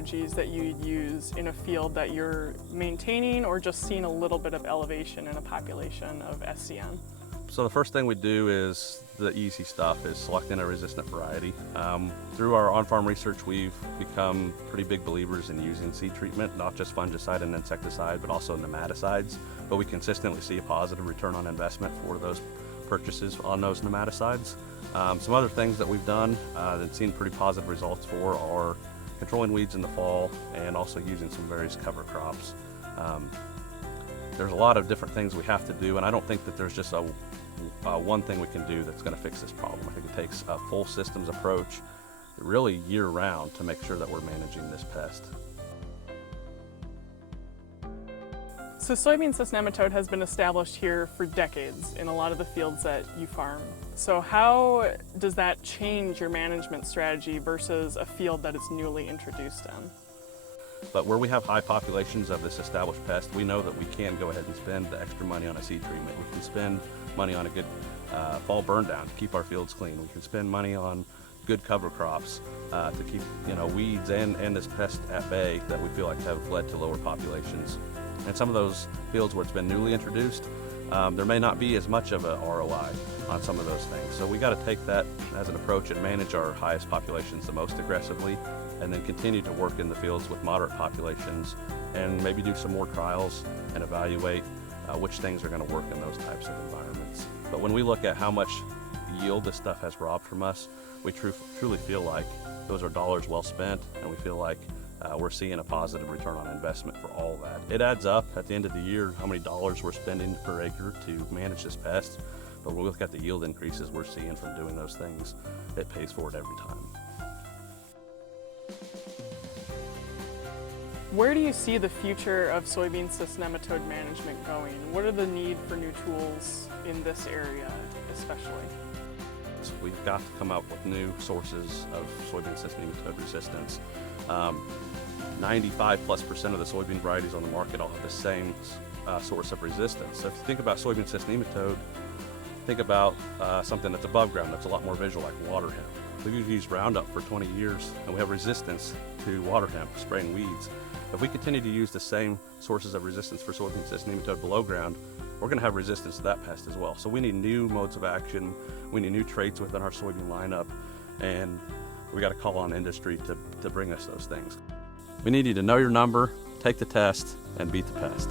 strategies that you use in a field that you're maintaining or just seeing a little bit of elevation in a population of SCN? So the first thing we do is the easy stuff, is selecting a resistant variety. Through our on-farm research, we've become pretty big believers in using seed treatment, not just fungicide and insecticide, but also nematicides. But we consistently see a positive return on investment for those purchases on those nematicides. Some other things that we've done that seen pretty positive results for are controlling weeds in the fall and also using some various cover crops. There's a lot of different things we have to do, and I don't think that there's just one thing we can do that's going to fix this problem. I think it takes a full systems approach, really year-round, to make sure that we're managing this pest. So soybean cyst nematode has been established here for decades in a lot of the fields that you farm. So how does that change your management strategy versus a field that is newly introduced in? But where we have high populations of this established pest, we know that we can go ahead and spend the extra money on a seed treatment. We can spend money on a good fall burn down to keep our fields clean. We can spend money on good cover crops to keep weeds and this pest at bay that we feel like have led to lower populations. And some of those fields where it's been newly introduced, there may not be as much of a ROI on some of those things. So we got to take that as an approach and manage our highest populations the most aggressively, and then continue to work in the fields with moderate populations and maybe do some more trials and evaluate which things are going to work in those types of environments. But when we look at how much yield this stuff has robbed from us, we truly feel like those are dollars well spent, and we feel like we're seeing a positive return on investment for all that. It adds up at the end of the year how many dollars we're spending per acre to manage this pest, but when we look at the yield increases we're seeing from doing those things, it pays for it every time. Where do you see the future of soybean cyst nematode management going? What are the need for new tools in this area especially? So we've got to come up with new sources of soybean cyst nematode resistance. 95+% of the soybean varieties on the market all have the same source of resistance. So if you think about soybean cyst nematode, think about something that's above ground, that's a lot more visual, like water hemp. We've used Roundup for 20 years and we have resistance to water hemp, spraying weeds. If we continue to use the same sources of resistance for soybean cyst nematode below ground, we're going to have resistance to that pest as well. So we need new modes of action, we need new traits within our soybean lineup, and we got to call on industry to bring us those things. We need you to know your number, take the test, and beat the pest.